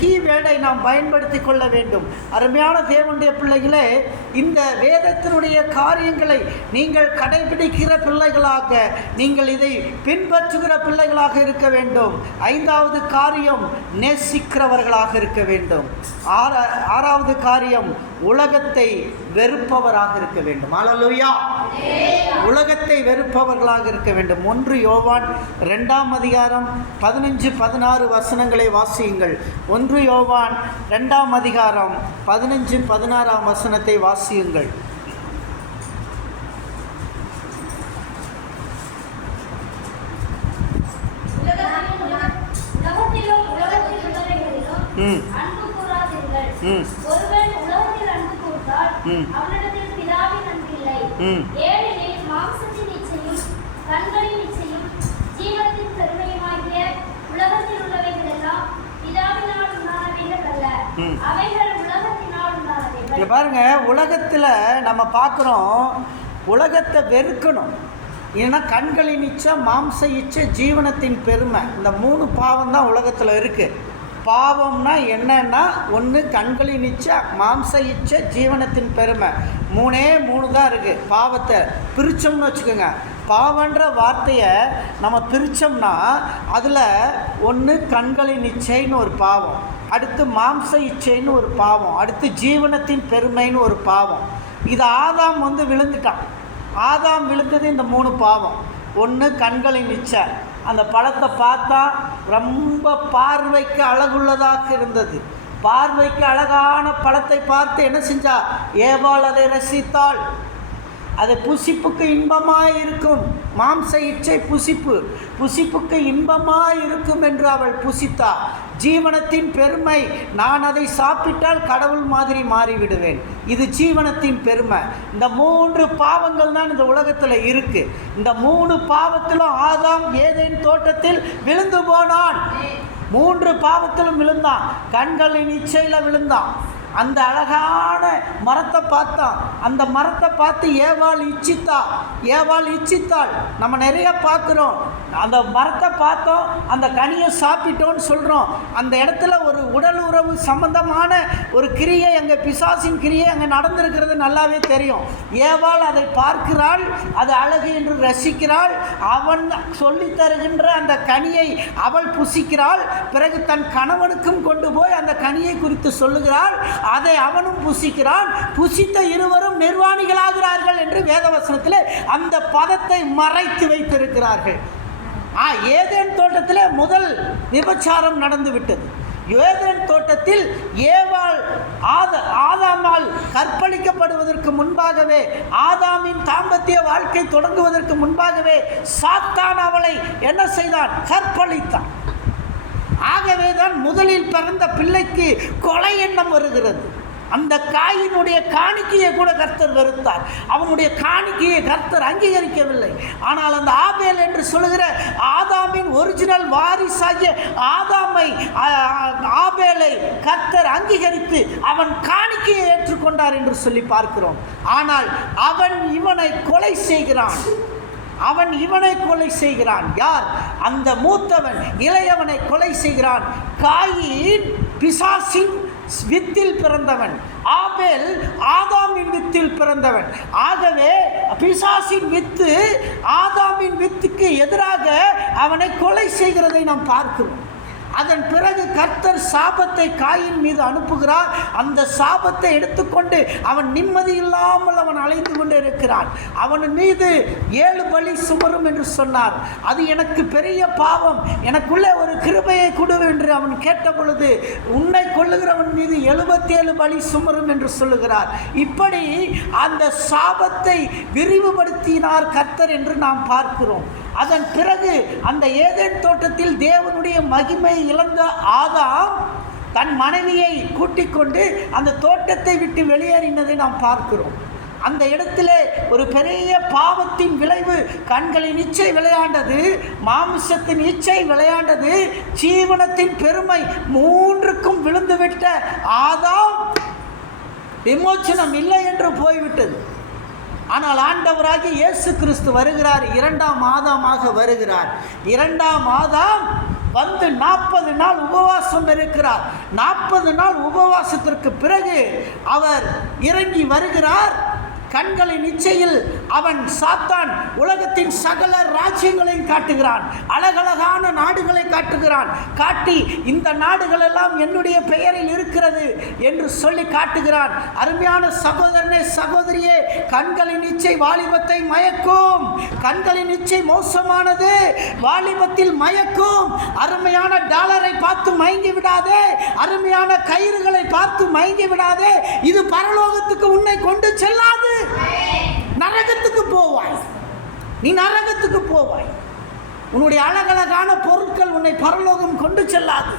கீவேர்டை நாம் பயன்படுத்தி கொள்ள வேண்டும். அருமையான தேவனுடைய பிள்ளைகளே, இந்த வேதத்தினுடைய காரியங்களை நீங்கள் கடைபிடிக்கிற பிள்ளைகளாக, நீங்கள் இதை பின்பற்றுகிற பிள்ளைகளாக இருக்க வேண்டும். 5வது காரியம், நேசிக்கிறவர்களாக இருக்க வேண்டும். 6வது காரியம், உலகத்தை வெறுப்பவராக இருக்க வேண்டும். அல்லேலூயா. உலகத்தை வெறுப்பவர்களாக இருக்க வேண்டும். 1 யோவான் 2ஆம் அதிகாரம் 15-16 வசனங்களை வாசியுங்கள். 1 யோவான் 2ஆம் அதிகாரம் 15-16 வசனத்தை வாசியுங்கள். பாருங்க, உலகத்தில் நம்ம பார்க்குறோம், உலகத்தை வெறுக்கணும். ஏன்னா கண்களின் இச்சை, மாம்ச இச்சை, ஜீவனத்தின் பெருமை, இந்த 3 பாவம் தான் உலகத்தில் இருக்குது. பாவம்னா என்னன்னா, 1 கண்களின் இச்சை, மாம்ச இச்சை, ஜீவனத்தின் பெருமை. 3 தான் இருக்குது. பாவத்தை பிரித்தோம்னு வச்சுக்கோங்க. பாவன்ற வார்த்தையை நம்ம பிரித்தோம்னா அதில் 1 கண்களின் இச்சைன்னு ஒரு பாவம், அடுத்து மாம்ச இச்சைன்னு ஒரு பாவம், அடுத்து ஜீவனத்தின் பெருமைன்னு ஒரு பாவம். இது ஆதாம் விழுந்துட்டான். ஆதாம் விழுந்தது இந்த 3 பாவம். 1 கண்களின் இச்சை, அந்த பழத்தை பார்த்தா ரொம்ப பார்வைக்கு அழகுள்ளதாக இருந்தது. பார்வைக்கு அழகான பழத்தை பார்த்து என்ன செஞ்சா? ஏவாள் அதை ரசித்தாள். அது புசிப்புக்கு இன்பமாக இருக்கும். மாம்ச இச்சை புசிப்புக்கு இன்பமாக இருக்கும் என்று அவள் புசித்தாள். ஜீவனத்தின் பெருமை, நான் அதை சாப்பிட்டால் கடவுள் மாதிரி மாறிவிடுவேன். இது ஜீவனத்தின் பெருமை. இந்த 3 பாவங்கள் தான் இந்த உலகத்தில் இருக்குது. இந்த 3 பாவத்திலும் ஆதாம் ஏதேன் தோட்டத்தில் விழுந்து போனான். 3 பாவத்திலும் விழுந்தான். கண்களின் இச்சையில் விழுந்தான். அந்த அழகான மரத்தை பார்த்தான். அந்த மரத்தை பார்த்து ஏவாள் இச்சித்தாள். நம்ம நிறைய பார்க்குறோம், அந்த மரத்தை பார்த்தோம், அந்த கனியை சாப்பிட்டோன்னு சொல்கிறோம். அந்த இடத்துல ஒரு உடல் உறவு சம்பந்தமான ஒரு கிரியை, அங்கே பிசாசின் கிரியை அங்கே நடந்திருக்கிறது நல்லாவே தெரியும். ஏவாள் அதை பார்க்கிறாள், அது அழகு என்று ரசிக்கிறாள். அவன் சொல்லி தருகின்ற அந்த கனியை அவள் புசிக்கிறாள். பிறகு தன் கணவனுக்கும் கொண்டு போய் அந்த கனியை குறித்து சொல்லுகிறாள். அதை அவனும் புசிக்கிறான். புசித்த இருவரும் நிர்வாணிகளாகிறார்கள் என்று வேதவசனத்தில் அந்த பதத்தை மறைத்து வைத்திருக்கிறார்கள். ஏதேன் தோட்டத்தில் முதல் விபச்சாரம் நடந்து விட்டது. ஏதேன் தோட்டத்தில் ஏவாள் ஆதாமால் கற்பழிக்கப்படுவதற்கு முன்பாகவே, ஆதாமின் தாம்பத்திய வாழ்க்கை தொடங்குவதற்கு முன்பாகவே சாத்தான் அவளை என்ன செய்தான்? கற்பழித்தான். ஆகவே தான் முதலில் பிறந்த பிள்ளைக்கு கொலை எண்ணம் வருகிறது. அந்த காயினுடைய காணிக்கையை கூட கர்த்தர் வெறுத்தார். அவனுடைய காணிக்கையை கர்த்தர் அங்கீகரிக்கவில்லை. ஆனால் அந்த ஆபேல் என்று சொல்லுகிற ஆதாமின் ஒரிஜினல் வாரிசாகிய ஆபேலை கர்த்தர் அங்கீகரித்து அவன் காணிக்கையை ஏற்றுக்கொண்டார் என்று சொல்லி பார்க்கிறோம். ஆனால் அவன் இவனை கொலை செய்கிறான். யார்? அந்த மூத்தவன் இளையவனை கொலை செய்கிறான். காயின் பிசாசின் வித்தில் பிறந்தவன், ஆபேல் ஆதாமின் வித்தில் பிறந்தவன். ஆகவே பிசாசின் வித்து ஆதாமின் வித்துக்கு எதிராக அவனை கொலை செய்கிறதை நாம் பார்க்கிறோம். அதன் பிறகு கர்த்தர் சாபத்தை காயின் மீது அனுப்புகிறார். அந்த சாபத்தை எடுத்துக்கொண்டு அவன் நிம்மதி இல்லாமல் அவன் அலைந்து கொண்டு இருக்கிறான். அவன் மீது 7 பலி சுமரும் என்று சொன்னார். அது எனக்கு பெரிய பாவம், எனக்குள்ளே ஒரு கிருபையை கொடு என்று அவன் கேட்ட பொழுது, உன்னை கொல்லுகிறவன் மீது 77 பலி சுமரும் என்று சொல்லுகிறார். இப்படி அந்த சாபத்தை விரிவுபடுத்தினார் கர்த்தர் என்று நாம் பார்க்கிறோம். அதன் பிறகு அந்த ஏதேன் தோட்டத்தில் தேவனுடைய மகிமை இழந்த ஆதாம் தன் மனைவியை கூட்டிக் கொண்டு அந்த தோட்டத்தை விட்டு வெளியேறினதை நாம் பார்க்கிறோம். அந்த இடத்திலே ஒரு பெரிய பாவத்தின் விளைவு, கண்களின் இச்சை விளையாண்டது, மாமிசத்தின் இச்சை விளையாண்டது, ஜீவனத்தின் பெருமை 3க்கும் விழுந்துவிட்ட ஆதாம் விமோச்சனம் இல்லை என்று போய்விட்டது. ஆனால் ஆண்டவராகிய இயேசு கிறிஸ்து வருகிறார். 2ஆம் ஆதாமாக வருகிறார். 2ஆம் ஆதாம் வந்து 40 நாள் உபவாசம் இருக்கிறார். 40 நாள் உபவாசத்திற்கு பிறகு அவர் இறங்கி வருகிறார். கண்களின் இச்சையில் அவன் சாத்தான் உலகத்தின் சகல ராஜ்யங்களையும் காட்டுகிறான், அழகழகான நாடுகளை காட்டுகிறான். காட்டி இந்த நாடுகள் எல்லாம் என்னுடைய பெயரில் இருக்கிறது என்று சொல்லி காட்டுகிறான். அருமையான சகோதரனே, சகோதரியே, கண்களின் இச்சை வாலிபத்தை மயக்கும். கண்களின் இச்சை மோசமானது, வாலிபத்தில் மயக்கும். அருமையான டாலரை பார்த்து மயங்கி விடாதே, அருமையான கயிறுகளை பார்த்து மயங்கி விடாதே. இது பரலோகத்துக்கு உன்னை கொண்டு செல்லாது. நரகத்துக்கு போவாய், நீ நரகத்துக்கு போவாய். உன்னுடைய அழகழகான பொருட்கள் உன்னை பரலோகம் கொண்டு செல்லாது.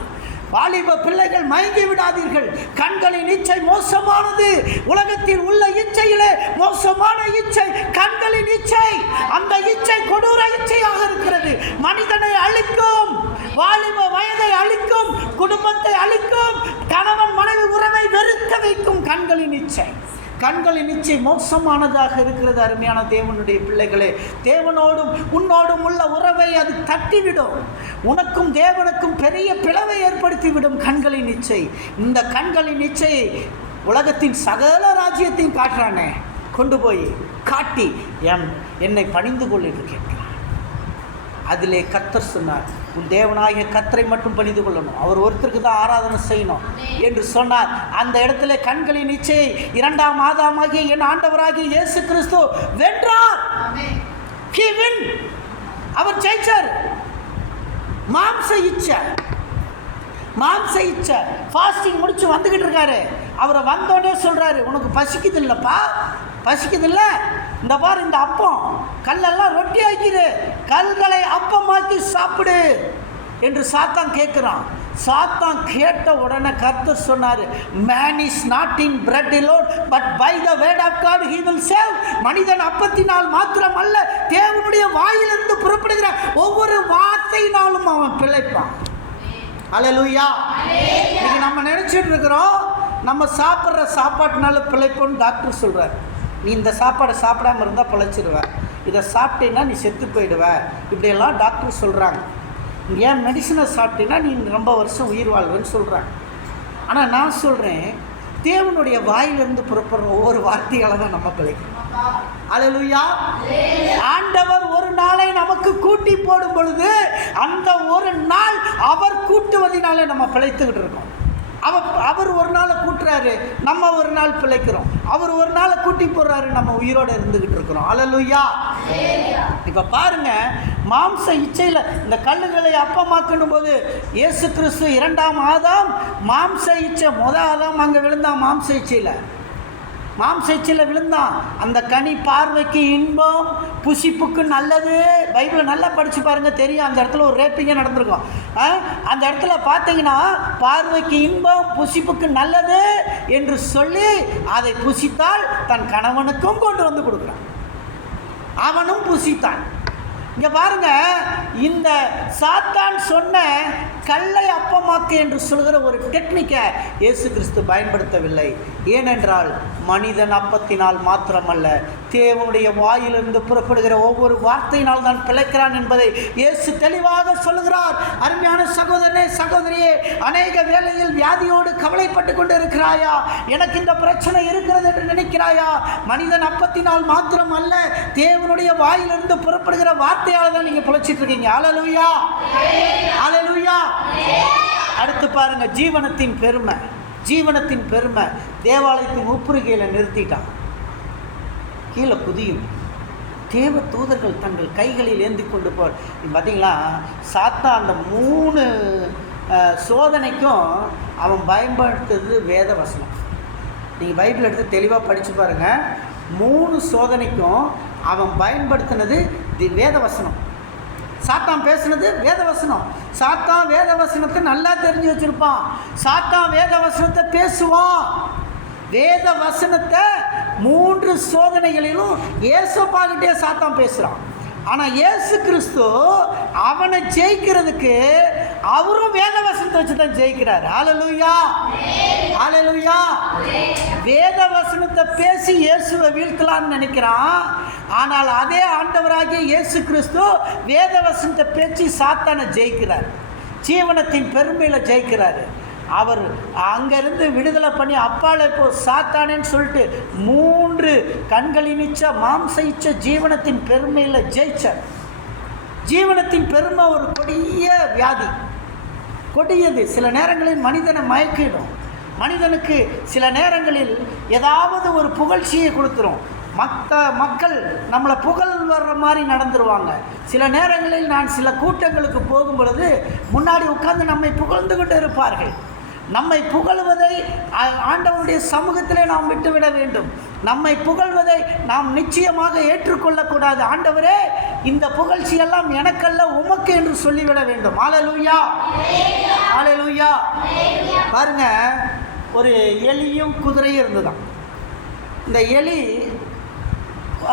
வாலிப பிள்ளைகள் மயங்கி விடாதீர்கள். கண்களின் இச்சை மோசமானது. உலகத்தில் உள்ள இச்சையிலே மோசமான இச்சை கண்களின் இச்சை. அந்த இச்சை கொடூர இச்சையாக இருக்கிறது. மனிதனை அழிக்கும், வாலிப வயதை அழிக்கும், குடும்பத்தை அழிக்கும், கணவன் மனைவி உறவை வெறுக்க வைக்கும். கண்களின் இச்சை, கண்களின் இச்சை மோசமானதாக இருக்கிறது. அருமையான தேவனுடைய பிள்ளைகளே, தேவனோடும் உன்னோடும் உள்ள உறவை அது தட்டிவிடும். உனக்கும் தேவனுக்கும் பெரிய பிளவை ஏற்படுத்திவிடும் கண்களின் இச்சை. இந்த கண்களின் இச்சையை உலகத்தின் சகல ராஜ்யத்தையும் காட்டுறானே, கொண்டு போய் காட்டி என்னை பணிந்து கொள்ளிட்டு கேட்கிறான். அதிலே கர்த்தர் சொன்னார், உன் தேவனாகிய கர்த்தரை மட்டும் பணிந்து கொள்ளணும், அவர் ஒருத்தருக்கு தான் ஆராதனை செய்யணும் என்று சொன்னார். அந்த இடத்துல கண்களின் இச்சையை 2ஆம் ஆதாமாகிய என் ஆண்டவராகிய இயேசு கிறிஸ்து வென்றார். அவர் ஜெயிச்சார். மாம்ச இச்சை ஃபாஸ்டிங் முடிச்சு வந்துகிட்டு இருக்காரு. அவரை வந்தோடனே சொல்றாரு, உனக்கு பசிக்குது இல்லப்பா, பசிக்குது இல்லை, இந்த பாரு இந்த அப்பம் கல்லெல்லாம் ரொட்டி ஆக்கிடு, கல்களை அப்பமாக்கி சாப்பிடு என்று சாத்தான் கேட்குறான். சாத்தான் கேட்ட உடனே கர்த்தர் சொன்னார், man is not in bread alone but by the word of God he will save. மனிதன் அப்பத்தினால் மாத்திரம் அல்ல, தேவனுடைய வாயிலிருந்து புறப்படுகிற ஒவ்வொரு வார்த்தையினாலும் அவன் பிழைப்பான். அல்லேலூயா. இன்னைக்கு நம்ம நினைச்சிட்டு இருக்கிறோம் நம்ம சாப்பிட்ற சாப்பாட்டுனால பிழைப்போன்னு டாக்டர் சொல்கிறார். நீ இந்த சாப்பாடை சாப்பிடாமல் இருந்தால் பிழைச்சிடுவ, இதை சாப்பிட்டீங்கன்னா நீ செத்து போயிடுவ, இப்படியெல்லாம் டாக்டர் சொல்கிறாங்க. ஏன் மெடிசனை சாப்பிட்டீங்கன்னா நீ ரொம்ப வருஷம் உயிர் வாழ்வேன்னு சொல்கிறாங்க. ஆனால் நான் சொல்கிறேன், தேவனுடைய வாயிலிருந்து புறப்படுற ஒவ்வொரு வார்த்தையால் தான் நம்ம பிழைக்கணும். அல்லேலூயா. ஆண்டவர் ஒரு நாளை நமக்கு கூட்டி போடும் பொழுது அந்த ஒரு நாள் அவர் கூட்டுவதனாலே நம்ம பிழைத்துக்கிட்டு இருக்கோம். அவர் ஒரு நாளை கூட்டுறாரு, நம்ம ஒரு நாள் பிழைக்கிறோம். அவர் ஒரு நாளை கூட்டி போடுறாரு, நம்ம உயிரோடு இருந்துகிட்டு இருக்கிறோம். அல்லேலூயா. இப்போ பாருங்க, மாம்ச இச்சையில் இந்த கல்லுகளை அப்பமாக்கணும் போது இயேசு கிறிஸ்து 2ஆம் ஆதாம் மாம்ச இச்சை, ஆதாம் அங்கே விழுந்தான். மாம்ச இச்சையில் விழுந்தான். அந்த கனி பார்வைக்கு இன்பம், புசிப்புக்கு நல்லது. பைபிளை நல்லா படித்து பாருங்கள், தெரியும். அந்த இடத்துல ஒரு ரேப்பிங்கே நடந்திருக்கும். அந்த இடத்துல பார்த்தீங்கன்னா பார்வைக்கு இன்பம், புசிப்புக்கு நல்லது என்று சொல்லி அதை புசித்தால் தன் கணவனுக்கும் கொண்டு வந்து கொடுக்குறான். அவனும் புசித்தான். இங்கே பாருங்க, இந்த சாத்தான் சொன்ன கல்லை அப்பமாக்கு என்று சொல்கிற ஒரு டெக்னிக்கை இயேசு கிறிஸ்து பயன்படுத்தவில்லை. ஏனென்றால் மனிதன் அப்பத்தினால் மாத்திரமல்ல, தேவனுடைய வாயிலிருந்து புறப்படுகிற ஒவ்வொரு வார்த்தையினால் தான் பிழைக்கிறான் என்பதை இயேசு தெளிவாக சொல்லுகிறார். அருமையான சகோதரனே, சகோதரியே, அநேக வேளையில் வியாதியோடு கவலைப்பட்டு கொண்டு இருக்கிறாயா? எனக்கு இந்த பிரச்சனை இருக்கிறது என்று நினைக்கிறாயா? மனிதன் அப்பத்தினால் மாத்திரம் அல்ல, தேவனுடைய வாயிலிருந்து புறப்படுகிற வார்த்தையால் தான் நீங்கள் பிழைச்சிட்டு இருக்கீங்க. அல்லேலூயா, அல்லேலூயா. அடுத்து பாருங்க, ஜீவனத்தின் பெருமை தேவாலயத்தின் உப்புருகையில் நிறுத்திட்டான். கீழே குதியும். தேவ தூதர்கள் தங்கள் கைகளில் ஏந்தி கொண்டு போர். பார்த்தீங்களா, சாத்தா அந்த 3 சோதனைக்கும் அவன் பயன்படுத்துறது வேத வசனம். நீங்கள் பைபிள் எடுத்து தெளிவாக படித்து பாருங்கள். 3 சோதனைக்கும் அவன் பயன்படுத்தினது வேத வசனம். சாத்தான் பேசுனது வேத வசனம். சாத்தான் வேத வசனத்தை நல்லா தெரிஞ்சு வச்சிருப்பான். சாத்தான் வேத வசனத்தை பேசுவான். வேத வசனத்தை 3 சோதனைகளிலும் இயேசுப்பாகிட்டே சாத்தான் பேசுகிறான். ஆனால் இயேசு கிறிஸ்து அவனை ஜெயிக்கிறதுக்கு அவரும் வேத வசனத்தை வச்சு தான் ஜெயிக்கிறார். அல்லேலூயா, அல்லேலூயா. வேத வசனத்தை பேசி இயேசுவை வீழ்த்தலான்னு நினைக்கிறான். ஆனால் அதே ஆண்டவராகிய இயேசு கிறிஸ்து வேத வசனத்தை பேசி சாத்தானை ஜெயிக்கிறார். ஜீவனத்தின் பெருமையில் ஜெயிக்கிறாரு. அவர் அங்கேருந்து விடுதலை பண்ணி அப்பால் இப்போ சாத்தானேன்னு சொல்லிட்டு 3 கண்களினிச்ச மாம்சயிச்ச ஜீவனத்தின் பெருமையில் ஜெயிச்சார். ஜீவனத்தின் பெருமை ஒரு கொடிய வியாதி, கொடியது. சில நேரங்களில் மனிதனை மயக்கிடும். மனிதனுக்கு சில நேரங்களில் ஏதாவது ஒரு புகழ்ச்சியை கொடுத்துரும். மற்ற மக்கள் நம்மளை புகழ் வர்ற மாதிரி நடந்துருவாங்க. சில நேரங்களில் நான் சில கூட்டங்களுக்கு போகும் பொழுது முன்னாடி உட்கார்ந்து நம்மை புகழ்ந்து கொண்டு இருப்பார்கள். நம்மை புகழ்வதை ஆண்டவருடைய சமூகத்திலே நாம் விட்டுவிட வேண்டும். நம்மை புகழ்வதை நாம் நிச்சயமாக ஏற்றுக்கொள்ளக்கூடாது. ஆண்டவரே, இந்த புகழ்ச்சியெல்லாம் எனக்கல்ல உமக்கு என்று சொல்லிவிட வேண்டும். ஹல்லேலூயா, ஹல்லேலூயா. பாருங்க, ஒரு எலியும் குதிரையும் இருந்துதான். இந்த எலி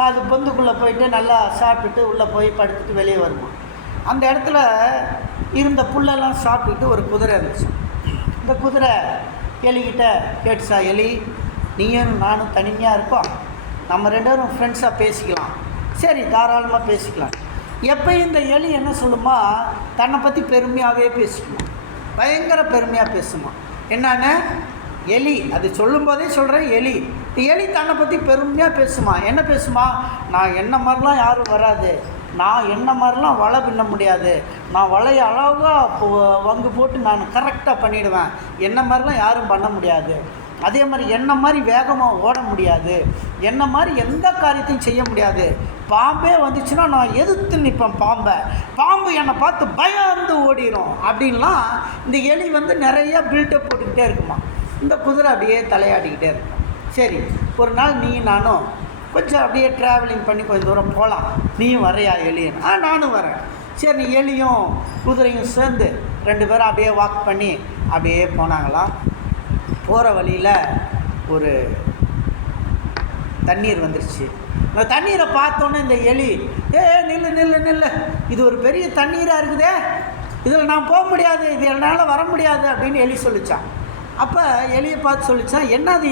அது பொந்துக்குள்ளே போயிட்டு நல்லா சாப்பிட்டுட்டு உள்ளே போய் படுத்துட்டு வெளியே வருமா. அந்த இடத்துல இருந்த புல்லெல்லாம் சாப்பிட்டுட்டு ஒரு குதிரை இருந்துச்சு. இந்த குதிரை எலிக்கிட்ட கேட்டுச்சா, எலி, நீயும் நானும் தனிமையாக இருக்கோம், நம்ம 2 பேரும் ஃப்ரெண்ட்ஸாக பேசிக்கலாம். சரி, தாராளமாக பேசிக்கலாம். எப்போயும் இந்த எலி என்ன சொல்லுமா, தன்னை பற்றி பெருமையாகவே பேசிக்குமா, பயங்கர பெருமையாக பேசுமா. என்னன்னு எலி அது சொல்லும்போதே சொல்கிறேன், எலி தன்னை பற்றி பெருமையாக பேசுமா. என்ன பேசுமா, நான் என்ன மாதிரிலாம் யாரும் வராது, நான் என்ன மாதிரிலாம் வலை பின்ன முடியாது, நான் வலையை அழகாக வங்கு போட்டு நான் கரெக்டாக பண்ணிவிடுவேன், என்ன மாதிரிலாம் யாரும் பண்ண முடியாது, அதே மாதிரி என்ன மாதிரி வேகமாக ஓட முடியாது, என்ன மாதிரி எந்த காரியத்தையும் செய்ய முடியாது, பாம்பே வந்துச்சுன்னா நான் எதிர்த்து நிற்பேன், பாம்பு என்னை பார்த்து பயந்து ஓடிடும் அப்படின்லாம் இந்த எலி நிறைய பில்டப் போட்டுக்கிட்டே இருக்குமா. இந்த குதிரை அப்படியே தலையாடிக்கிட்டே இருக்கும். சரி, ஒரு நாள் நீ நானும் கொஞ்சம் அப்படியே ட்ராவலிங் பண்ணி கொஞ்சம் தூரம் போகலாம், நீயும் வரையா எலியன்? நானும் வரேன். சரி, நீ எலியும் குதிரையும் சேர்ந்து 2 பேரும் அப்படியே வாக் பண்ணி அப்படியே போனாங்களாம். போகிற வழியில் ஒரு தண்ணீர் வந்துருச்சு. அந்த தண்ணீரை பார்த்தோன்னே இந்த எலி, நில்லு நில்லு நில்லு, இது ஒரு பெரிய தண்ணீராக இருக்குதே, இதில் நான் போக முடியாது, இது என்னால் வர முடியாது அப்படின்னு எலி சொல்லிச்சான். அப்போ எலியை பார்த்து சொல்லிச்சான், என்னது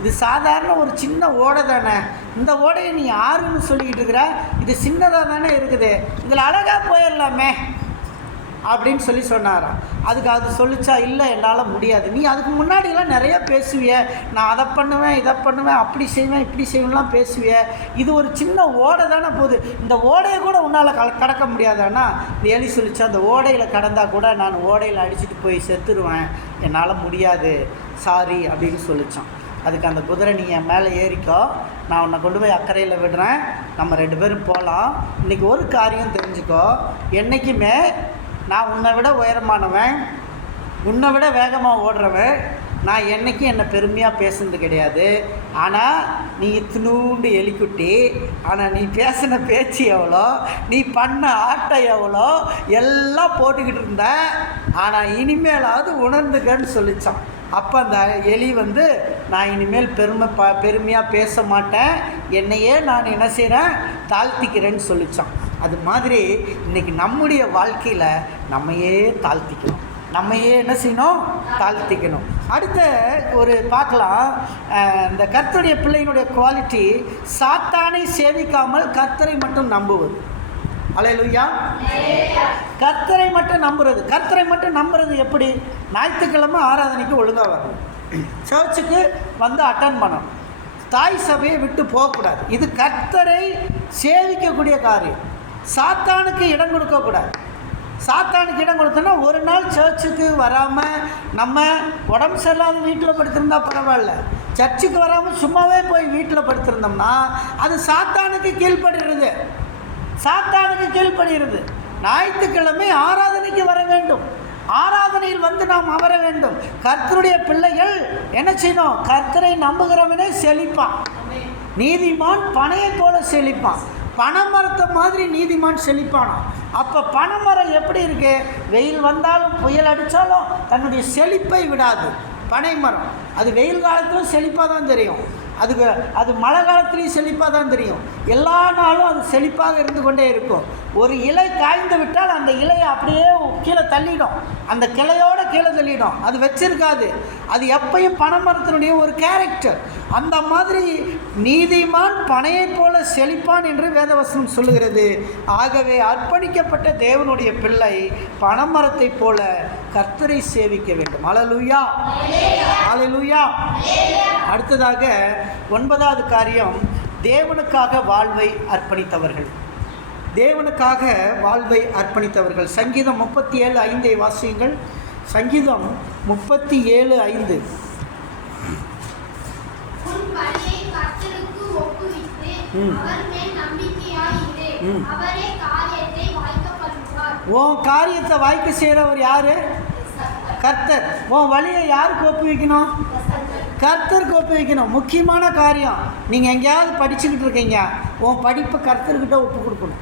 இது சாதாரண ஒரு சின்ன ஓடை தானே, இந்த ஓடையை நீ ஆறுன்னு சொல்லிக்கிட்டு இருக்கிற, இது சின்னதாக தானே இருக்குது, இதில் அழகாக போயிடலாமே அப்படின்னு சொன்னாராம். அதுக்கு அது சொல்லிச்சா, இல்லை என்னால் முடியாது, நீ அதுக்கு முன்னாடிலாம் நிறையா பேசுவிய, நான் அதை பண்ணுவேன் இதை பண்ணுவேன் அப்படி செய்வேன் இப்படி செய்வேன்லாம் பேசுவிய, இது ஒரு சின்ன ஓடை தானே போகுது, இந்த ஓடையை கூட உன்னால் கடக்க முடியாதானா? இந்த எலி சொல்லிச்சா, அந்த ஓடையில் கடந்தால் கூட நான் ஓடையில் அடிச்சுட்டு போய் செத்துருவேன், என்னால் முடியாது, சாரி அப்படின்னு சொல்லித்தான். அதுக்கு அந்த குதிரை, நீ என் மேலே ஏறிக்கோ, நான் உன்னை கொண்டு போய் அக்கறையில் விடுறேன், நம்ம 2 பேரும் போகலாம். இன்றைக்கி ஒரு காரியம் தெரிஞ்சுக்கோ, என்றைக்குமே நான் உன்னை விட உயரமானவன், உன்னை விட வேகமாக ஓடுறவன், நான் என்றைக்கும் என்னை பெருமையாக பேசுனது கிடையாது. ஆனால் நீ இத்தினூண்டு எலிக்குட்டி, ஆனால் நீ பேசின பேச்சு எவ்வளோ, நீ பண்ண ஆட்டம் எவ்வளோ எல்லாம் போட்டுக்கிட்டு இருந்த, ஆனால் இனிமேலாவது உணர்ந்துக்கன்னு சொல்லித்தான். அப்போ அந்த எலி நான் இனிமேல் பெருமையாக பேச மாட்டேன், என்னையே நான் என்ன செய்கிறேன், தாழ்த்திக்கிறேன்னு சொல்லித்தான். அது மாதிரி இன்றைக்கி நம்முடைய வாழ்க்கையில் நம்மையே தாழ்த்திக்கணும், நம்மையே என்ன செய்யணும், தாழ்த்திக்கணும். அடுத்த ஒரு பார்க்கலாம், இந்த கர்த்தருடைய பிள்ளையினுடைய குவாலிட்டி, சாத்தானை சேவிக்காமல் கர்த்தரை மட்டும் நம்புவது. அல்லேலூயா. கர்த்தரை மட்டும் நம்புறது. கர்த்தரை மட்டும் நம்புறது எப்படி? ஞாயிற்றுக்கிழமை ஆராதனைக்கு ஒழுங்காக வரணும், சர்ச்சுக்கு அட்டன் பண்ணணும், தாய் சபையை விட்டு போகக்கூடாது. இது கர்த்தரை சேவிக்கக்கூடிய காரியம். சாத்தானுக்கு இடம் கொடுக்கக்கூடாது. சாத்தானுக்கு இடம் கொடுத்தோன்னா ஒரு நாள் சர்ச்சுக்கு வராமல் நம்ம உடம்பு சரியில்லாத வீட்டில் படுத்திருந்தா பரவாயில்ல, சர்ச்சுக்கு வராமல் சும்மாவே போய் வீட்டில் படுத்திருந்தோம்னா அது சாத்தானுக்கு கீழ்ப்படுகிறது, சாத்தானுக்கு கீழ்ப்படுகிறது. ஞாயிற்றுக்கிழமை ஆராதனைக்கு வர வேண்டும், ஆராதனையில் நாம் அமர வேண்டும். கர்த்தருடைய பிள்ளைகள் என்ன செய்யணும்? கர்த்தரை நம்புகிறவனே செழிப்பான், நீதிமான் பனையை போல செழிப்பான், பனைமரத்தை மாதிரி நீதிமான் செழிப்பானா. அப்போ பனைமரம் எப்படி இருக்கு? வெயில் வந்தாலும் புயல் அடித்தாலும் தன்னுடைய செழிப்பை விடாது. பனைமரம் அது வெயில் காலத்திலும் செழிப்பாக தான் தெரியும், அது மழை காலத்துலேயும் செழிப்பாக தான் தெரியும், எல்லா நாளும் அது செழிப்பாக இருந்து கொண்டே இருக்கும். ஒரு இலை காய்ந்து விட்டால் அந்த இலையை அப்படியே கீழே தள்ளிடும், அந்த கிளையோடு கீழே தள்ளிடும், அது வச்சிருக்காது. அது எப்பயும் பனைமரத்தினுடைய ஒரு கேரக்டர். அந்த மாதிரி நீதிமான் பனையை போல செழிப்பான் என்று வேதவசனம் சொல்லுகிறது. ஆகவே அர்ப்பணிக்கப்பட்ட தேவனுடைய பிள்ளை பனைமரத்தை போல கர்த்தரை சேவிக்க வேண்டும். அல்லேலூயா, அல்லேலூயா. அடுத்ததாக 9வது காரியம், தேவனுக்காக வாழ்வை அர்ப்பணித்தவர்கள். தேவனுக்காக வாழ்வை அர்ப்பணித்தவர்கள். சங்கீதம் 37:5 வாசியுங்கள். சங்கீதம் 37:5. உன் காரியத்தை வாய்க்க செய்கிறவர் யாரு? கர்த்தர். உன் வழியை யாருக்கு ஒப்பு வைக்கணும்? கர்த்தருக்கு ஒப்பு வைக்கணும். முக்கியமான காரியம், நீங்கள் எங்கேயாவது படிச்சுக்கிட்டு இருக்கீங்க, உன் படிப்பை கர்த்தர்கிட்ட ஒப்பு கொடுக்கணும்.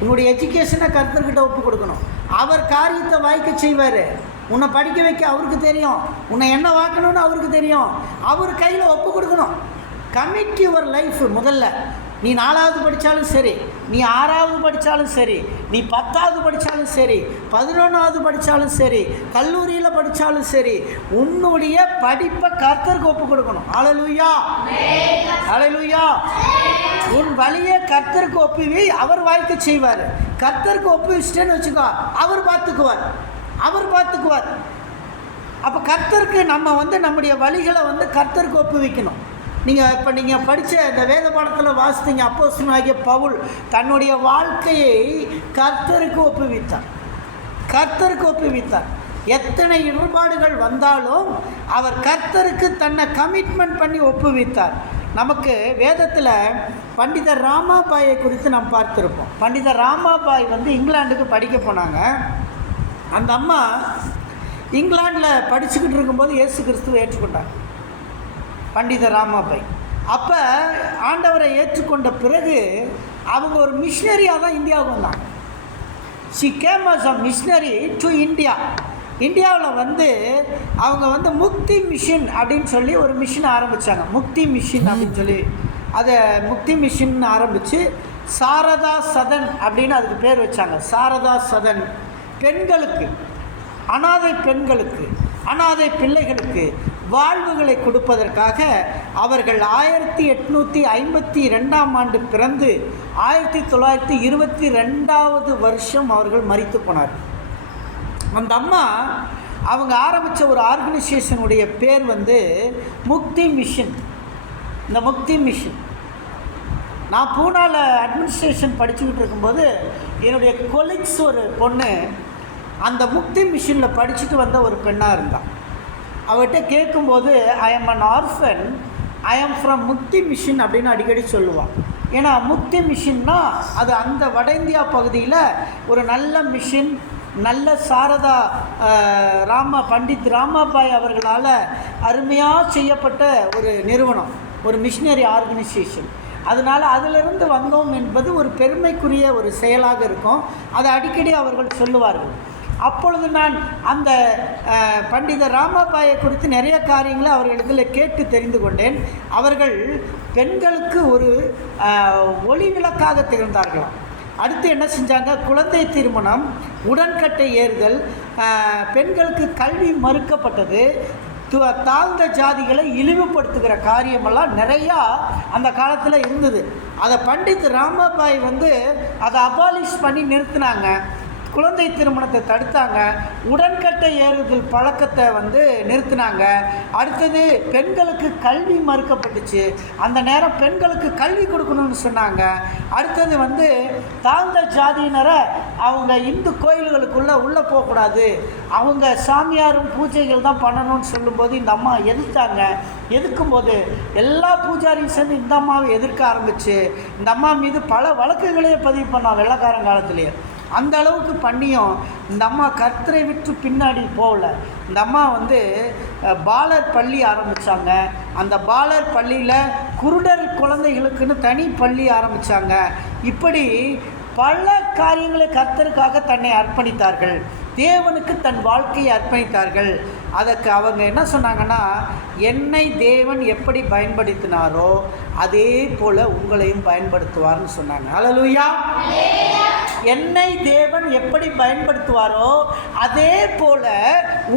உன்னுடைய எஜுகேஷனை கர்த்தர்கிட்ட ஒப்பு கொடுக்கணும். அவர் காரியத்தை வாய்க்க செய்வார். உன்னை படிக்க வைக்க அவருக்கு தெரியும், உன்னை என்ன வாக்கணும்னு அவருக்கு தெரியும். அவர் கையில் ஒப்பு கொடுக்கணும். Commit your life. முதல்ல நீ 4வது படித்தாலும் சரி, நீ 6வது படித்தாலும் சரி, நீ 10வது படித்தாலும் சரி, 11வது படித்தாலும் சரி, கல்லூரியில் படித்தாலும் சரி, உன்னுடைய படிப்பை கர்த்தருக்கு ஒப்பு கொடுக்கணும். அல்லேலூயா, அல்லேலூயா. உன் வழியை கர்த்தருக்கு ஒப்புவி, அவர் வாய்க்க செய்வார். கர்த்தருக்கு ஒப்பு வச்சுட்டேன்னு வச்சுக்கோ, அவர் பார்த்துக்குவார், அவர் பார்த்துக்குவார். அப்போ கர்த்தருக்கு நம்ம நம்முடைய வழிகளை கர்த்தருக்கு ஒப்பு வைக்கணும். நீங்கள் படித்த இந்த வேத பாடத்தில் வாசித்தீங்க, அப்போஸ்தலனாகிய பவுல் தன்னுடைய வாழ்க்கையை கர்த்தருக்கு ஒப்புவித்தார். கர்த்தருக்கு ஒப்புவித்தார். எத்தனை இடர்பாடுகள் வந்தாலும் அவர் கர்த்தருக்கு தன்னை கமிட்மெண்ட் பண்ணி ஒப்புவித்தார். நமக்கு வேதத்தில் பண்டிதர் ராமாபாயை குறித்து நாம் பார்த்துருப்போம். பண்டிதர் ராமாபாய் இங்கிலாந்துக்கு படிக்க போனாங்க. அந்த அம்மா இங்கிலாண்டில் படிச்சுக்கிட்டு இருக்கும்போது இயேசு கிறிஸ்துவை ஏற்றுக்கொண்டாங்க பண்டிதர் ராமாபாய். அப்போ ஆண்டவரை ஏற்றுக்கொண்ட பிறகு அவங்க ஒரு மிஷினரியாக தான் இந்தியாவுக்கு வந்தாங்க. She came as a missionary to India. இந்தியாவில் அவங்க முக்தி மிஷன் அப்படின்னு சொல்லி ஒரு மிஷின் ஆரம்பித்தாங்க. முக்தி மிஷன் அப்படின்னு சொல்லி அதை முக்தி மிஷன் ஆரம்பித்து சாரதா சதன் அப்படின்னு அதுக்கு பேர் வச்சாங்க. சாரதா சதன் பெண்களுக்கு, அனாதை பெண்களுக்கு, அனாதை பிள்ளைகளுக்கு வாழ்வுகளை கொடுப்பதற்காக அவர்கள் 1852ஆம் ஆண்டு பிறந்து 1922வது வருஷம் அவர்கள் மரித்து போனார். அந்த அம்மா அவங்க ஆரம்பித்த ஒரு ஆர்கனைசேஷனுடைய பேர் முக்தி மிஷன். இந்த முக்தி மிஷன், நான் பூனாவில் அட்மினிஸ்ட்ரேஷன் படிச்சுக்கிட்டு இருக்கும்போது என்னுடைய கொலீக்ஸ் ஒரு பொண்ணு அந்த முக்தி மிஷனில் படிச்சுட்டு வந்த ஒரு பெண்ணாக இருந்தாள். அவர்கிட்ட கேட்கும்போது I am an orphan, I am from Mukti mission அப்படின்னு அடிக்கடி சொல்லுவாள். ஏன்னா முக்தி மிஷன்னா அது அந்த வட இந்தியா பகுதியில் ஒரு நல்ல மிஷன், நல்ல சாரதா பண்டித் ராமாபாய் அவர்களால் அருமையாக செய்யப்பட்ட ஒரு நிறுவனம், ஒரு மிஷினரி ஆர்கனைசேஷன். அதனால் அதிலிருந்து வந்தோம் என்பது ஒரு பெருமைக்குரிய ஒரு செயலாக இருக்கும். அதை அடிக்கடி அவர்கள் சொல்லுவார்கள். அப்பொழுது நான் அந்த பண்டிதர் ராமாபாயை குறித்து நிறைய காரியங்களை அவர்களிடத்தில் கேட்டு தெரிந்து கொண்டேன். அவர்கள் பெண்களுக்கு ஒரு ஒளி விளக்காக திகழ்ந்தார்களாம். அடுத்து என்ன செஞ்சாங்க? குழந்தை திருமணம், உடன்கட்டை ஏறுதல், பெண்களுக்கு கல்வி மறுக்கப்பட்டது, தாழ்ந்த ஜாதிகளை இழிவுபடுத்துகிற காரியமெல்லாம் நிறையா அந்த காலத்தில் இருந்தது. அதை பண்டித் ராமாபாய் அதை அபாலிஷ் பண்ணி நிறுத்தினாங்க. குழந்தை திருமணத்தை தடுத்தாங்க. உடன்கட்டை ஏறுதல் பழக்கத்தை நிறுத்தினாங்க. அடுத்தது பெண்களுக்கு கல்வி மறுக்கப்பட்டுச்சு. அந்த நேரம் பெண்களுக்கு கல்வி கொடுக்கணும்னு சொன்னாங்க. அடுத்தது தாழ்ந்த ஜாதியினரை அவங்க இந்து கோயில்களுக்குள்ளே உள்ளே போகக்கூடாது, அவங்க சாமியாரும் பூஜைகள் தான் பண்ணணும்னு சொல்லும்போது இந்த அம்மா எதிர்த்தாங்க. எதிர்க்கும்போது எல்லா பூஜாரியும் சேர்ந்து இந்த அம்மாவை எதிர்க்க ஆரம்பிச்சு இந்த அம்மா மீது பல வழக்குகளே பதிவு பண்ணாங்க வெள்ளைக்காரங்காலத்திலேயே. அந்த அளவுக்கு பண்ணியும் இந்த அம்மா கர்த்தரை விட்டு பின்னாடி போகல. இந்த அம்மா பாலர் பள்ளி ஆரம்பித்தாங்க. அந்த பாலர் பள்ளியில் குருடர் குழந்தைகளுக்குன்னு தனி பள்ளி ஆரம்பித்தாங்க. இப்படி பல காரியங்களை கர்த்தருக்காக தன்னை அர்ப்பணித்தார்கள். தேவனுக்கு தன் வாழ்க்கையை அர்ப்பணித்தார்கள். அதற்கு அவங்க என்ன சொன்னாங்கன்னா, என்னை தேவன் எப்படி பயன்படுத்தினாரோ அதே போல் உங்களையும் பயன்படுத்துவார்னு சொன்னாங்க. அல்லேலூயா. என்னை தேவன் எப்படி பயன்படுத்துவாரோ அதே போல்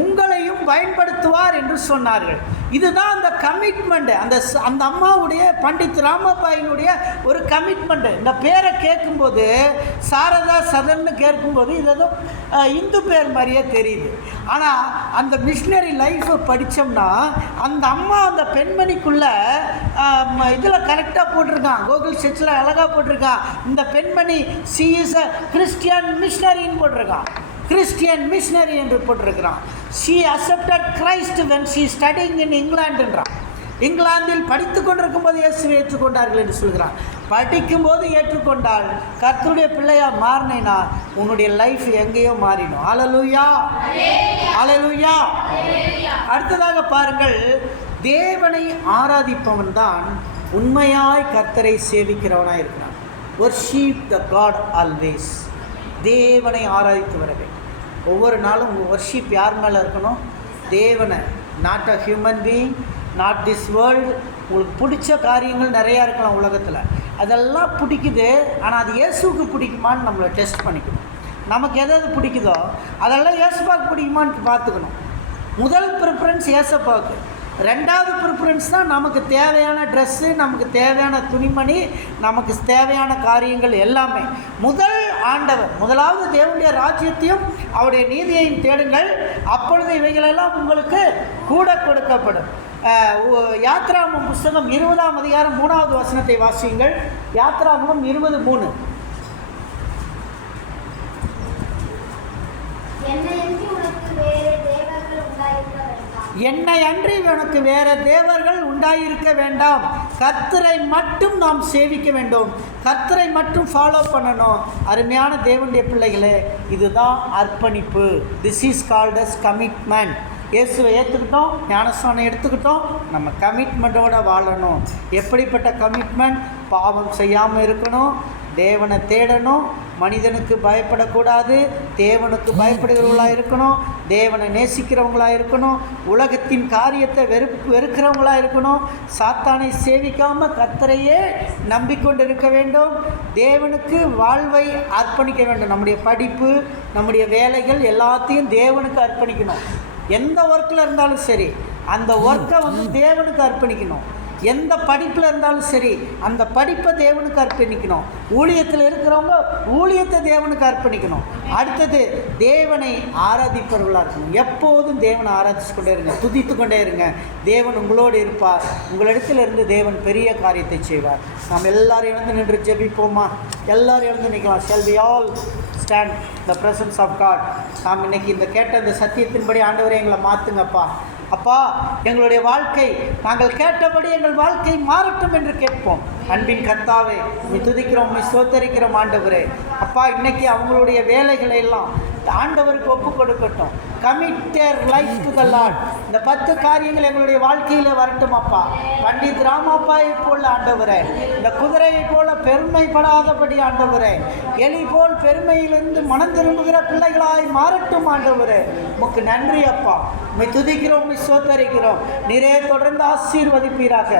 உங்களையும் பயன்படுத்துவார் என்று சொன்னார்கள். இதுதான் அந்த கமிட்மெண்ட். அந்த அம்மாவுடைய பண்டித் ராமபாயினுடைய ஒரு கமிட்மெண்ட். இந்த பேரை கேட்கும்போது சாரதா சதன்னு கேட்கும்போது இது ஏதோ இந்து பேர் மாதிரியே தெரியுது. ஆனால் அந்த மிஷினரி லைஃப்பை படித்தோம்னா அந்த அம்மா அந்த பெண்மணிக்குள்ள இதில் கரெக்டாக போட்டிருக்கான், கூகுள் சர்ச்சில் அழகாக போட்டிருக்கான். இந்த பெண்மணி சி இஸ் அ கிறிஸ்டியன் மிஷினரின்னு போட்டிருக்கான், கிறிஸ்டியன் மிஷினரி என்று போட்டிருக்கிறான். she accepted Christ when she studying in England என்றான். இங்கிலாந்தில் படித்து கொண்டிருக்கும் போது இயேசுவை ஏற்றுக்கொண்டார்கள் என்று சொல்கிறான். படிக்கும்போது ஏற்றுக்கொண்டால் கர்த்தருடைய பிள்ளையா மாறினா உன்னுடைய லைஃப் எங்கேயோ மாறிடும். ஹல்லேலூயா, ஹல்லேலூயா. அடுத்ததாக பாருங்கள், தேவனை ஆராதிப்பவன் தான் உண்மையாய் கர்த்தரை சேவிக்கிறவனாக இருக்கிறான். worship the God always. தேவனை ஆராதித்து வர வேண்டும். ஒவ்வொரு நாளும் உங்கள் வர்ஷிப் யார் மேலே இருக்கணும்? தேவனை. Not a human being, not this world. உங்களுக்கு பிடிச்ச காரியங்கள் நிறையா இருக்கலாம் உலகத்தில், அதெல்லாம் பிடிக்குது. ஆனால் அது இயேசுவுக்கு பிடிக்குமான்னு நம்மளை டெஸ்ட் பண்ணிக்கணும். நமக்கு எதாவது பிடிக்குதோ அதெல்லாம் இயேசுப்பாவுக்கு பிடிக்குமான்னு பார்த்துக்கணும். முதல் ப்ரிஃபரன்ஸ் இயேசுப்பாவுக்கு, ரெண்டாவது ப்ரிஃபரன்ஸ் தான் நமக்கு தேவையான ட்ரெஸ்ஸு, நமக்கு தேவையான துணிமணி, நமக்கு தேவையான காரியங்கள் எல்லாமே. முதல் ஆண்டவர், முதலாவது தேவனுடைய ராஜ்யத்தையும் அவருடைய நீதியையும் தேடுங்கள், அப்பொழுது இவைகளெல்லாம் உங்களுக்கு கூட கொடுக்கப்படும். யாத்ராகமம் புஸ்தகம் 20ஆம் அதிகாரம் 3வது வசனத்தை வாசியுங்கள். யாத்ராகமம் 20:3. என்னை அன்றி உனக்கு வேற தேவர்கள் உண்டாயிருக்க வேண்டாம். கர்த்தரை மட்டும் நாம் சேவிக்க வேண்டும், கர்த்தரை மட்டும் ஃபாலோ பண்ணணும். அருமையான தேவனுடைய பிள்ளைகளே, இதுதான் அர்ப்பணிப்பு. This is called as commitment. இயேசுவை ஏற்றுக்கிட்டோம், ஞானஸ்நானம் எடுத்துக்கிட்டோம், நம்ம கமிட்மெண்ட்டோடு வாழணும். எப்படிப்பட்ட கமிட்மெண்ட்? பாவம் செய்யாமல் இருக்கணும், தேவனை தேடணும், மனிதனுக்கு பயப்படக்கூடாது, தேவனுக்கு பயப்படுகிறவங்களாக இருக்கணும், தேவனை நேசிக்கிறவங்களாக இருக்கணும், உலகத்தின் காரியத்தை வெறுக்கிறவங்களாக இருக்கணும், சாத்தானை சேவிக்காமல் கர்த்தரையே நம்பிக்கொண்டு இருக்க வேண்டும், தேவனுக்கு வாழ்வை அர்ப்பணிக்க வேண்டும். நம்முடைய படிப்பு, நம்முடைய வேலைகள் எல்லாத்தையும் தேவனுக்கு அர்ப்பணிக்கணும். எந்த ஒர்க்கில் இருந்தாலும் சரி அந்த ஒர்க்கை தேவனுக்கு அர்ப்பணிக்கணும். எந்த படிப்பில் இருந்தாலும் சரி அந்த படிப்பை தேவனுக்கு அர்ப்பணிக்கணும். ஊழியத்தில் இருக்கிறவங்க ஊழியத்தை தேவனுக்கு அர்ப்பணிக்கணும். அடுத்தது தேவனை ஆராதிப்பவர்களாக இருக்கணும். எப்போதும் தேவனை ஆராதிச்சு கொண்டே இருங்க, துதித்து கொண்டே இருங்க. தேவன் உங்களோடு இருப்பார். உங்களிடத்திலிருந்து தேவன் பெரிய காரியத்தை செய்வார். நாம் எல்லாரும் எழுந்து நின்று ஜெபிப்போமா? எல்லாரும் எழுந்து நிற்கலாம். Shall we all stand in the presence of God? நாம் இன்னைக்கு இந்த கேட்ட இந்த சத்தியத்தின்படி ஆண்டவரே எங்களை மாற்றுங்கப்பா. அப்பா, எங்களுடைய வாழ்க்கை நாங்கள் கேட்டபடி எங்கள் வாழ்க்கை மாறட்டும் என்று கேட்போம். அன்பின் கர்த்தாவே, உம்மை துதிக்கிறோம், உம்மை ஸ்தோத்தரிக்கிறோம் ஆண்டவரே. அப்பா, இன்னைக்கு அவங்களுடைய வேலைகளை எல்லாம் ஆண்டவருக்கு ஒப்பு கொடுக்கட்டும். Commit their life to the Lord. இந்த 10 காரியங்கள் எங்களுடைய வாழ்க்கையில் வரட்டும் அப்பா. பண்டித் ராமப்பாயை போல் ஆண்டவரே, இந்த குதிரையை போல பெருமைப்படாதபடி ஆண்டவரே, எலி போல் பெருமையிலிருந்து மனம் திரும்புகிற பிள்ளைகளாய் மாறட்டும் ஆண்டவரே. உமக்கு நன்றி அப்பா. உம்மை துதிக்கிறோம், உம்மை ஸ்தோத்தரிக்கிறோம். நீரே தொடர்ந்து ஆசீர்வதிப்பீராக,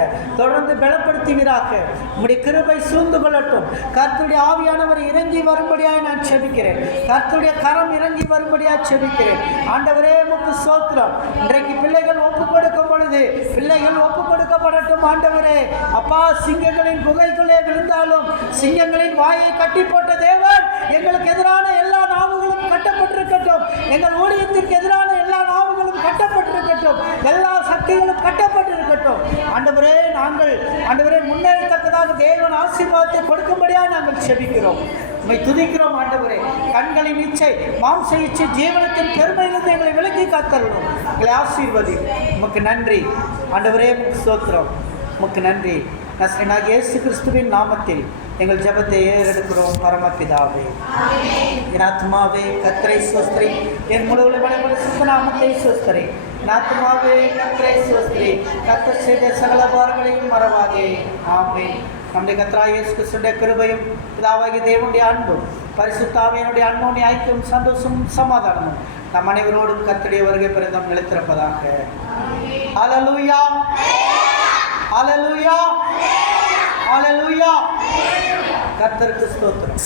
தொடர்ந்து பலப்படுத்துவீராக. உம்முடைய கிருபை சூழ்ந்து கொள்ளட்டும். கர்த்தருடைய ஆவியானவர் இறங்கி வரும்படியாய் நான் செபிக்கிறேன். கர்த்தருடைய கரம் இறங்கி வரும்படியாய் செபிக்கிறேன். ஆண்டவரே, உமக்கு ஸ்தோத்திரம். இன்றைக்கு பிள்ளைகள் ஒப்பு கொடுக்கும் பொழுது பிள்ளைகள் ஒப்பு கொடுக்கப்படட்டும் ஆண்டவரே. அப்பா, சிங்கங்களின் குகைக்குள்ளே விழுந்தாலும் சிங்கங்களின் வாயை கட்டி போட்ட தேவன், எங்களுக்கு எதிரான எல்லா நாவுகளும் கட்டப்பட்டிருக்கட்டும். எங்கள் ஊழியத்திற்கு எதிரான எல்லா நாவுகளும் கட்டப்பட்டிருக்கட்டும். எல்லா சக்திகளும் கட்டப்பட்டிருக்கட்டும். ஆண்டவரே, நாங்கள் ஆண்டவரே முன்னேறத்தக்கதாக தேவன் ஆசீர்வாதத்தை கொடுக்கும்படியாக நாங்கள் செபிக்கிறோம். உம்மை துதிக்கிறோம் ஆண்டவரே. கண்களின் இச்சை, மாம்ச இச்சை, ஜீவனத்தின் பெருமையிலிருந்து எங்களை விலக்கி காத்தருளும். எங்களை ஆசீர்வதி. உமக்கு நன்றி ஆண்டவரே, உமக்கு ஸ்தோத்திரம். உமக்கு நன்றி. நசரேயனாகிய இயேசு கிறிஸ்துவின் நாமத்தில் எங்கள் ஜெபத்தை ஏறெடுக்கிறோம் பரமபிதாவே. என் ஆத்துமாவே கர்த்தரை ஸ்தோத்திரி, என் முழு சுத்த நாமத்தை ஸ்தோத்திரி. என் ஆத்துமாவே கர்த்தரை ஸ்தோத்திரி, கர்த்தர் செய்த சகல பாரங்களையும் மறவாதே. ஆமென். நம்முடைய கர்த்தராகிய இயேசு கிறிஸ்துவின் கிருபையும் பிதாவாகிய தேவனுடைய அன்பும் பரிசுத்த ஆவியினுடைய அன்புடைய ஐக்கியம் சந்தோஷமும் சமாதானமும் நம் அனைவரோடும் கர்த்தருடைய வருகை பெரிதும் நிலைத்திருப்பதாக. ஹல்லேலூயா, ஹல்லேலூயா, ஹல்லேலூயா. கர்த்தருக்கு ஸ்தோத்திரம்.